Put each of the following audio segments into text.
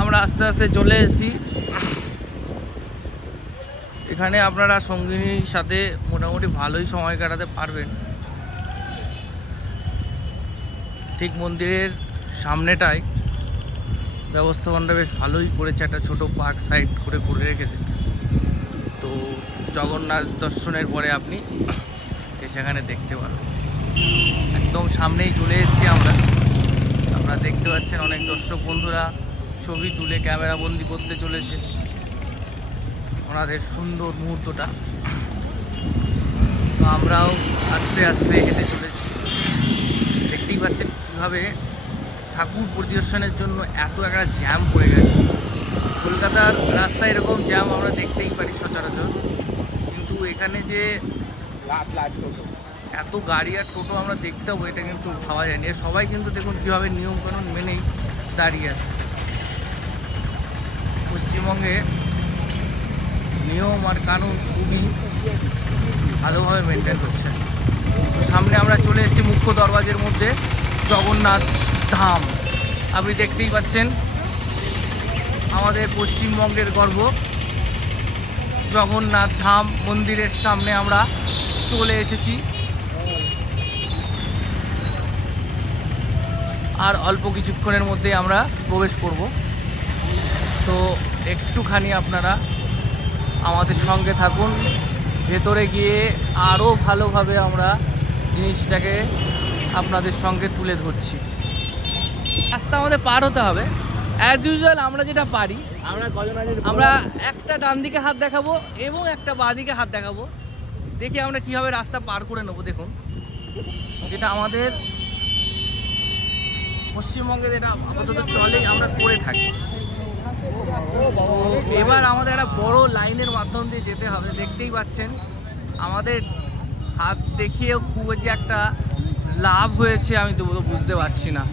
আমরা আস্তে আস্তে চলে এসেছি। এখানে আপনারা সঙ্গিনীর সাথে মোটামুটি ভালোই সময় কাটাতে পারবেন। ঠিক মন্দিরের সামনেটায় ব্যবস্থাপনাটা বেশ ভালোই করেছে, একটা ছোট পার্ক সাইড করে রেখেছে। তো জগন্নাথ দর্শনের পরে আপনি সেখানে দেখতে পারবেন। একদম সামনেই চলে এসেছি আমরা। আপনারা দেখতে পাচ্ছেন অনেক দর্শক বন্ধুরা ছবি তুলে ক্যামেরা বন্দি করতে চলেছে ওনাদের সুন্দর মুহূর্তটা। তো আমরাও আস্তে আস্তে হেঁটে চলেছি। দেখতেই পাচ্ছেন কীভাবে ঠাকুর পরিদর্শনের জন্য এত একটা জ্যাম পড়ে গেছে। কলকাতার রাস্তায় এরকম জ্যাম আমরা দেখতেই পারি সচরাচর, কিন্তু এখানে যে এত গাড়ি আর টোটো আমরা দেখতে পাবো এটা কিন্তু ভাবা যায়নি। সবাই কিন্তু দেখুন কীভাবে নিয়মকানুন মেনেই দাঁড়িয়ে আছে। পশ্চিমবঙ্গে নিয়ম আর কানুন খুবই ভালোভাবে মেনটেন হচ্ছে। সামনে আমরা চলে এসেছি মুখ্য দরওয়াজার মধ্যে, জগন্নাথ ধাম। আপনি দেখতেই পাচ্ছেন আমাদের পশ্চিমবঙ্গের গর্ব জগন্নাথ ধাম মন্দিরের সামনে আমরা চলে এসেছি। আর অল্প কিছুক্ষণের মধ্যে আমরা প্রবেশ করব। তো একটুখানি আপনারা আমাদের সঙ্গে থাকুন, ভেতরে গিয়ে আরও ভালোভাবে আমরা জিনিসটাকে আপনাদের সঙ্গে তুলে ধরছি। রাস্তা আমাদের পার হতে হবে অ্যাজ ইউজুয়াল। আমরা যেটা পারি আমরা একটা ডান দিকে হাত দেখাবো এবং একটা বাঁ দিকে হাত দেখাবো, দেখি আমরা কীভাবে রাস্তা পার করে নেবো। দেখুন যেটা আমাদের পশ্চিমবঙ্গে যেটা আপাতত চলেই আমরা করে থাকি। এবার আমাদের একটা বড় লাইনের মাধ্যম দিয়ে যেতে হবে। দেখতেই পাচ্ছেন আমাদের হাত দেখিয়েও খুব যে একটা লাভ হয়েছে আমি তো বুঝতে পারছি না।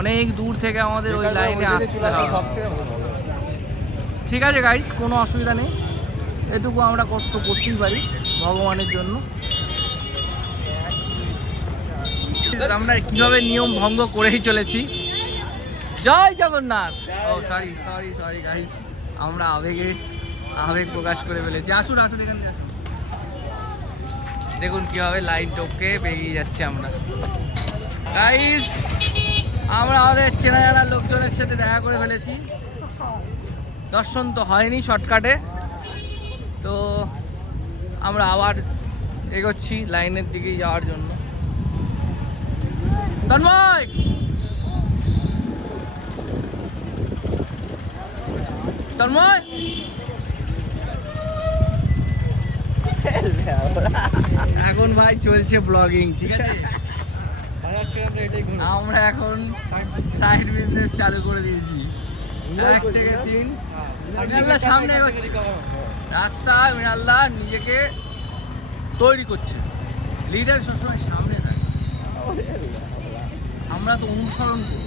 অনেক দূর থেকে আমাদের ওই লাইনে আসতে হবে। ঠিক আছে গাইস, কোনো অসুবিধা নেই, এটুকু আমরা কষ্ট করতেই পারি ভগবানের জন্য। আমরা কিভাবে নিয়ম ভঙ্গ করেই চলেছি। জয় জগন্নাথ। ও সরি সরি সরি গাইস, আমরা আবেগ প্রকাশ করে ফেলেছি। আসুন আসুন এখান থেকে আসুন। দেখুন কিভাবে লাইন টপকে বেরিয়ে যাচ্ছে আমরা। গাইস আমরা আমাদের চেনা জানা লোকজনের সাথে দেখা করে ফেলেছি। দর্শন তো হয়নি শর্টকাটে, তো আমরা আবার এগোচ্ছি লাইনের দিকেই যাওয়ার জন্য। তন্ময় তন্ময় এখন ভাই চলছে ব্লগিং, ঠিক আছে? আমরা এখন সাইড বিজনেস চালু করে দিয়েছি। 1 থেকে 3 মিনাল্লাহ সামনে এগোচ্ছে রাস্তা। মিনাল্লাহ নিজেকে তৈরি করছে, লিডার সবসময় সামনে থাকে, আমরা তো অনুসরণ করি।